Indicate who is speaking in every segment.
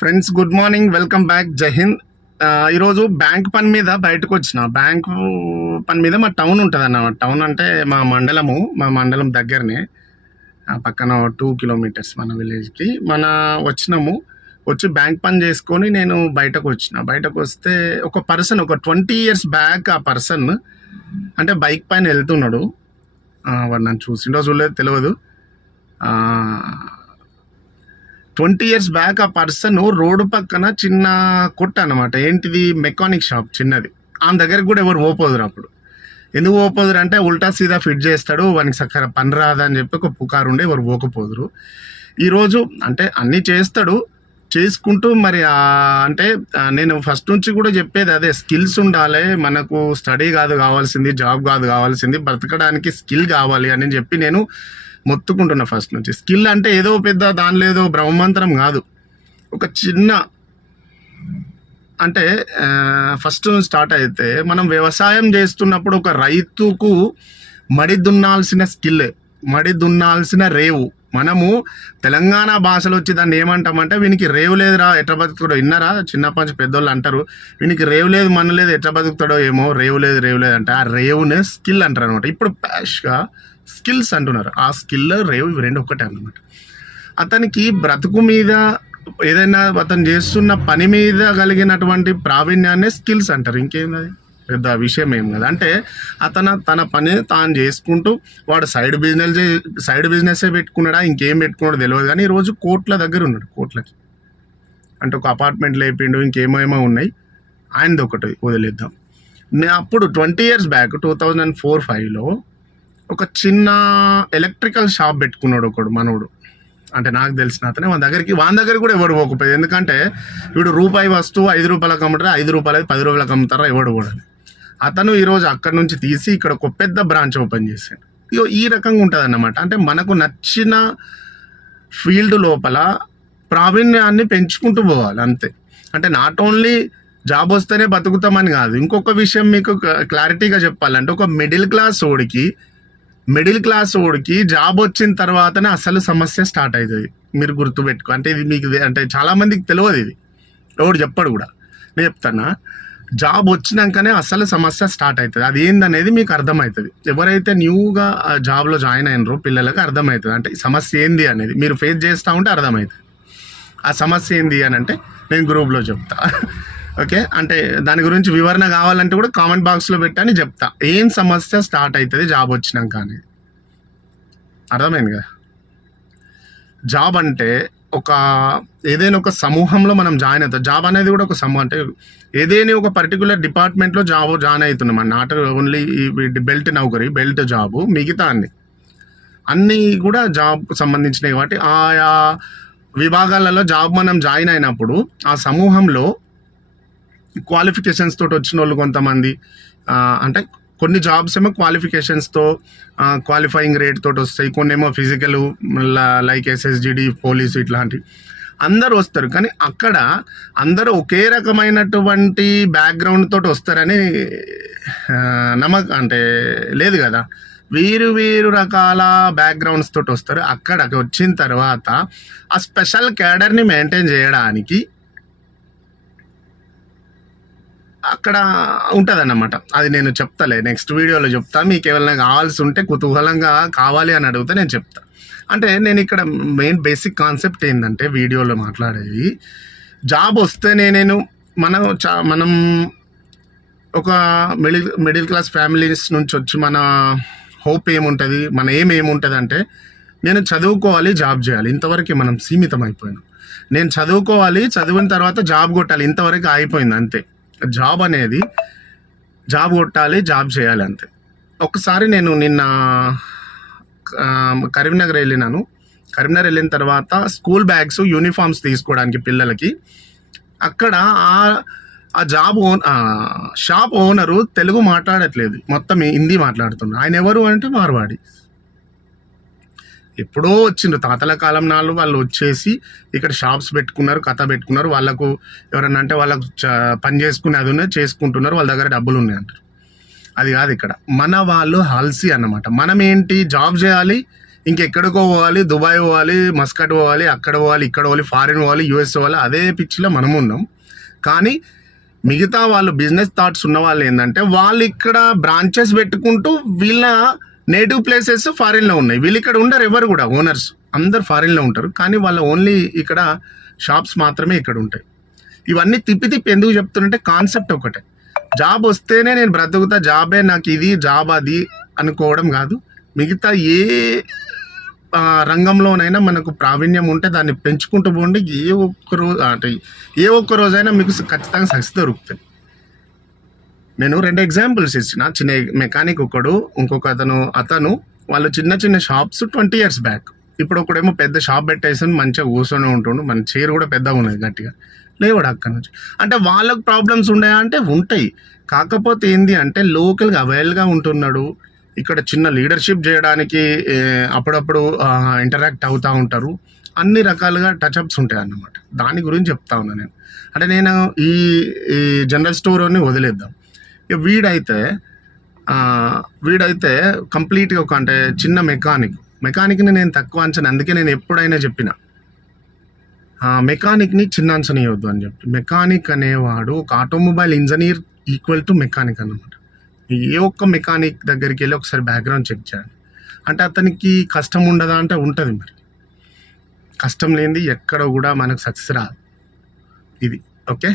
Speaker 1: Friends good morning welcome back జహింద్ ఈరోజు bank పని మీద బయటకు వచ్చిన. బ్యాంక్ పని మీద మా టౌన్ ఉంటుంది అన్నమాట టౌన్ అంటే మా మండలము మా మండలం దగ్గరనే. ఆ పక్కన టూ కిలోమీటర్స్ మన విలేజ్కి మన వచ్చినాము వచ్చి బ్యాంక్ పని చేసుకొని నేను బయటకు వచ్చిన. బయటకు వస్తే ఒక పర్సన్ ఒక ట్వంటీ ఇయర్స్ బ్యాక్ ఆ పర్సన్ అంటే బైక్ పైన వెళ్తున్నాడు. వాడు నన్ను చూసిండో చూడలేదు తెలియదు. ట్వంటీ ఇయర్స్ బ్యాక్ ఆ పర్సన్ రోడ్డు పక్కన చిన్న కొట్ట అనమాట ఏంటిది? మెకానిక్ షాప్ చిన్నది. ఆమె దగ్గరికి కూడా ఎవరు ఓపోదురు అప్పుడు. ఎందుకు ఓపోదురు అంటే ఉల్టా సీదా ఫిట్ చేస్తాడు వానికి సక్కర పని రాదని చెప్పి ఒక పుకారు ఉండే ఎవరు ఓకపోదురు ఈరోజు అంటే అన్నీ చేస్తాడు. చేసుకుంటూ మరి అంటే నేను ఫస్ట్ నుంచి కూడా చెప్పేది అదే స్కిల్స్ ఉండాలి మనకు స్టడీ కాదు కావాల్సింది జాబ్ కాదు కావాల్సింది బ్రతకడానికి స్కిల్ కావాలి అని చెప్పి నేను మొత్తుకుంటున్నా ఫస్ట్ నుంచి. స్కిల్ అంటే ఏదో పెద్ద దానిలో ఏదో బ్రహ్మంతరం కాదు. ఒక చిన్న అంటే ఫస్ట్ స్టార్ట్ అయితే మనం వ్యవసాయం చేస్తున్నప్పుడు ఒక రైతుకు మడి దున్నాల్సిన స్కిల్ మడి దున్నాల్సిన రేవు. మనము తెలంగాణ భాషలో వచ్చి దాన్ని ఏమంటామంటే వీనికి రేవు లేదురా ఎట్లా బతుకుతాడో విన్నారా? చిన్నప్పటి నుంచి పెద్దోళ్ళు అంటారు వీనికి రేవు లేదు మన లేదు ఎట్లా బతుకుతాడో ఏమో రేవు లేదు రేవు లేదు అంటే ఆ రేవునే స్కిల్ అంటారు అనమాట ఇప్పుడు ప్యాష్గా స్కిల్స్ అంటున్నారు. ఆ స్కిల్ రేవ్ ఇవి రెండు ఒక్కటే అన్నమాట. అతనికి బ్రతుకు మీద ఏదైనా అతను చేస్తున్న పని మీద కలిగినటువంటి ప్రావీణ్యాన్ని స్కిల్స్ అంటారు. ఇంకేంది? పెద్ద విషయం ఏం కదా. అంటే అతను తన పని తాను చేసుకుంటూ వాడు సైడ్ బిజినెస్ సైడ్ బిజినెస్ పెట్టుకున్నాడా ఇంకేం పెట్టుకున్నాడో తెలియదు కానీ ఈరోజు కోట్ల దగ్గర ఉన్నాడు కోట్లకి. అంటే ఒక అపార్ట్మెంట్ లేపిండు ఇంకేమేమో ఉన్నాయి. ఆయనది ఒకటి వదిలేద్దాం. నేను అప్పుడు twenty years back two thousand four ఫైవ్లో ఒక చిన్న ఎలక్ట్రికల్ షాప్ పెట్టుకున్నాడు ఒకడు మనోడు అంటే నాకు తెలిసిన అతనే. మన దగ్గరికి వాని దగ్గర కూడా ఎవడు పోకపోయేది. ఎందుకంటే వీడు రూపాయి వస్తువు ఐదు రూపాయలకు అమ్ముతారా ఐదు రూపాయలు పది రూపాయలకు అమ్ముతారా ఎవడు కూడా అతను ఈరోజు అక్కడ నుంచి తీసి ఇక్కడ ఒక పెద్ద బ్రాంచ్ ఓపెన్ చేసాడు. ఇగో ఈ రకంగా ఉంటుంది అన్నమాట అంటే మనకు నచ్చిన ఫీల్డ్ లోపల ప్రావీణ్యాన్ని పెంచుకుంటూ పోవాలి అంతే. అంటే నాట్ ఓన్లీ జాబ్ వస్తేనే బతుకుతామని కాదు ఇంకొక విషయం మీకు క్లారిటీగా చెప్పాలంటే ఒక మిడిల్ క్లాస్ ఓడికి మిడిల్ క్లాస్ ఓడికి జాబ్ వచ్చిన తర్వాతనే అసలు సమస్య స్టార్ట్ అవుతుంది. మీరు గుర్తుపెట్టుకో అంటే ఇది మీకు అంటే చాలామందికి తెలియదు ఇది. ఎవడు చెప్పడు కూడా. నేను చెప్తానా? జాబ్ వచ్చినాకనే అసలు సమస్య స్టార్ట్ అవుతుంది. అది ఏందనేది మీకు అర్థమవుతుంది. ఎవరైతే న్యూగా జాబ్లో జాయిన్ అయినరో పిల్లలకు అర్థమవుతుంది. అంటే ఈ సమస్య ఏంది అనేది. మీరు ఫేస్ చేస్తూ ఉంటే అర్థమవుతుంది. ఆ సమస్య ఏంది అని అంటే నేను గ్రూప్లో చెప్తా. ఓకే? అంటే దాని గురించి వివరణ కావాలంటే కూడా కామెంట్ బాక్స్లో పెట్టని చెప్తా. ఏం సమస్య స్టార్ట్ అవుతుంది జాబ్ వచ్చినాక అని అర్థమైంది కదా? జాబ్ అంటే ఒక ఏదైనా ఒక సమూహంలో మనం జాయిన్ అవుతాం. జాబ్ అనేది కూడా ఒక సమూహం. అంటే ఏదైనా ఒక పర్టికులర్ డిపార్ట్మెంట్లో జాబ్ జాయిన్ అవుతున్నాం. మన నాట్ ఓన్లీ బెల్ట్ నౌకరి బెల్ట్ జాబు మిగతా అన్ని. అన్నీ కూడా జాబ్కు సంబంధించినవి. కాబట్టి ఆయా విభాగాలలో జాబ్ మనం జాయిన్ అయినప్పుడు ఆ సమూహంలో క్వాలిఫికేషన్స్ తోటి వచ్చిన వాళ్ళు కొంతమంది అంటే కొన్ని జాబ్స్ ఏమో క్వాలిఫికేషన్స్తో క్వాలిఫైయింగ్ రేట్ తోటి వస్తాయి కొన్ని ఏమో ఫిజికల్ లైక్ ఎస్ఎస్జిడి పోలీసు ఇట్లాంటివి అందరూ వస్తారు కానీ అక్కడ అందరూ ఒకే రకమైనటువంటి బ్యాక్గ్రౌండ్ తోటి వస్తారని నమ్మక నమ్మకం అంటే లేదు కదా. వీరు వీరు రకాల బ్యాక్గ్రౌండ్స్ తోటి వస్తారు. అక్కడికి వచ్చిన తర్వాత ఆ స్పెషల్ క్యాడర్ని మెయింటైన్ చేయడానికి అక్కడ ఉంటుంది అన్నమాట అది నేను చెప్తాలే. నెక్స్ట్ వీడియోలో చెప్తా. మీకు ఏమైనా కావాల్సి ఉంటే కుతూహలంగా కావాలి అని అడిగితే నేను చెప్తా. అంటే నేను ఇక్కడ మెయిన్ బేసిక్ కాన్సెప్ట్ ఏంటంటే వీడియోలో మాట్లాడేది. జాబ్ వస్తేనే నేను మనం చా మనం ఒక మిడిల్ మిడిల్ క్లాస్ ఫ్యామిలీస్ నుంచి వచ్చి మన హోప్ ఏముంటుంది? మన ఏం ఏముంటుంది అంటే నేను చదువుకోవాలి జాబ్ చేయాలి. ఇంతవరకు మనం సీమితం అయిపోయినాం నేను చదువుకోవాలి చదివిన తర్వాత జాబ్ కొట్టాలి. ఇంతవరకు అయిపోయింది అంతే. జాబ్ అనేది జాబ్ కొట్టాలి జాబ్ చేయాలి అంతే. ఒకసారి నేను నిన్న కరీంనగర్ వెళ్ళినాను. కరీంనగర్ వెళ్ళిన తర్వాత స్కూల్ బ్యాగ్స్ యూనిఫామ్స్ తీసుకోవడానికి పిల్లలకి అక్కడ ఆ ఆ job own shop owner Telugu మాట్లాడట్లేదు. మొత్తం హిందీ మాట్లాడుతున్నారు ఆయన ఎవరు అంటే మార్వాడి. ఎప్పుడో వచ్చిండ్రు. తాతల కాలం నాళ్ళు వాళ్ళు వచ్చేసి ఇక్కడ షాప్స్ పెట్టుకున్నారు కథ పెట్టుకున్నారు. వాళ్ళకు ఎవరన్నా అంటే వాళ్ళకు పని చేసుకునే అది ఉన్నది చేసుకుంటున్నారు. వాళ్ళ దగ్గర డబ్బులు ఉన్నాయి అంటారు. అది కాదు ఇక్కడ. మన వాళ్ళు హల్సీ అన్నమాట. మనం ఏంటి? జాబ్ చేయాలి ఇంకెక్కడికో పోవాలి దుబాయ్ పోవాలి మస్కట్ పోవాలి అక్కడ పోవాలి ఇక్కడ పోవాలి ఫారిన్ పోవాలి యూఎస్ పోవాలి అదే పిచ్చిలో మనం ఉన్నాం. కానీ మిగతా వాళ్ళు బిజినెస్ థాట్స్ ఉన్న వాళ్ళు ఏంటంటే వాళ్ళు ఇక్కడ బ్రాంచెస్ పెట్టుకుంటూ వీళ్ళ నేటివ్ ప్లేసెస్ ఫారిన్లో ఉన్నాయి. వీళ్ళు ఇక్కడ ఉండరు ఎవరు కూడా ఓనర్స్ అందరు ఫారిన్లో ఉంటారు. కానీ వాళ్ళ ఓన్లీ ఇక్కడ షాప్స్ మాత్రమే ఇక్కడ ఉంటాయి. ఇవన్నీ తిప్పి తిప్పి ఎందుకు చెప్తుంటే కాన్సెప్ట్ ఒకటే. జాబ్ వస్తేనే నేను బ్రతుకుతా జాబే నాకు ఇది జాబ్ అది అనుకోవడం కాదు. మిగతా ఏ రంగంలోనైనా మనకు ప్రావీణ్యం ఉంటే దాన్ని పెంచుకుంటూ పోండి. ఏ ఒక్క రోజు అంటే ఏ ఒక్క రోజైనా మీకు ఖచ్చితంగా సక్సెస్ దొరుకుతుంది నేను రెండు ఎగ్జాంపుల్స్ ఇచ్చిన. చిన్న మెకానిక్ ఒకడు ఇంకొక అతను అతను వాళ్ళు చిన్న చిన్న షాప్స్ ట్వంటీ ఇయర్స్ బ్యాక్ ఇప్పుడు ఒకడేమో పెద్ద షాప్ పెట్టేసి మంచిగా కూర్చొని ఉంటుండు. మన చీర కూడా పెద్దగా ఉన్నది గట్టిగా. లేవాడు అక్కడి నుంచి. అంటే వాళ్ళకు ప్రాబ్లమ్స్ ఉన్నాయా అంటే ఉంటాయి. కాకపోతే ఏంది అంటే లోకల్గా అవైల్గా ఉంటున్నాడు. ఇక్కడ చిన్న లీడర్షిప్ చేయడానికి అప్పుడప్పుడు ఇంటరాక్ట్ అవుతూ ఉంటారు. అన్ని రకాలుగా టచ్అప్స్ ఉంటాయి అన్నమాట. దాని గురించి చెప్తా ఉన్నా నేను. అంటే నేను ఈ ఈ జనరల్ స్టోర్ని వదిలేద్దాం. ఇక వీడైతే వీడైతే కంప్లీట్గా ఒక అంటే చిన్న మెకానిక్. మెకానిక్ని నేను తక్కువ అంచనా అందుకే నేను ఎప్పుడైనా చెప్పిన. మెకానిక్ని చిన్న అంచనా ఇవ్వద్దు అని చెప్పి. మెకానిక్ అనేవాడు ఒక automobile engineer equal to mechanic అన్నమాట. ఏ ఒక్క మెకానిక్ దగ్గరికి వెళ్ళి ఒకసారి బ్యాక్గ్రౌండ్ చెక్ చేయాలి. అంటే అతనికి కష్టం ఉండదా అంటే ఉంటుంది మరి. కష్టం లేనిది ఎక్కడ కూడా మనకు సక్సెస్ రాదు. ఇది. ఓకే?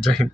Speaker 1: జై హింద్.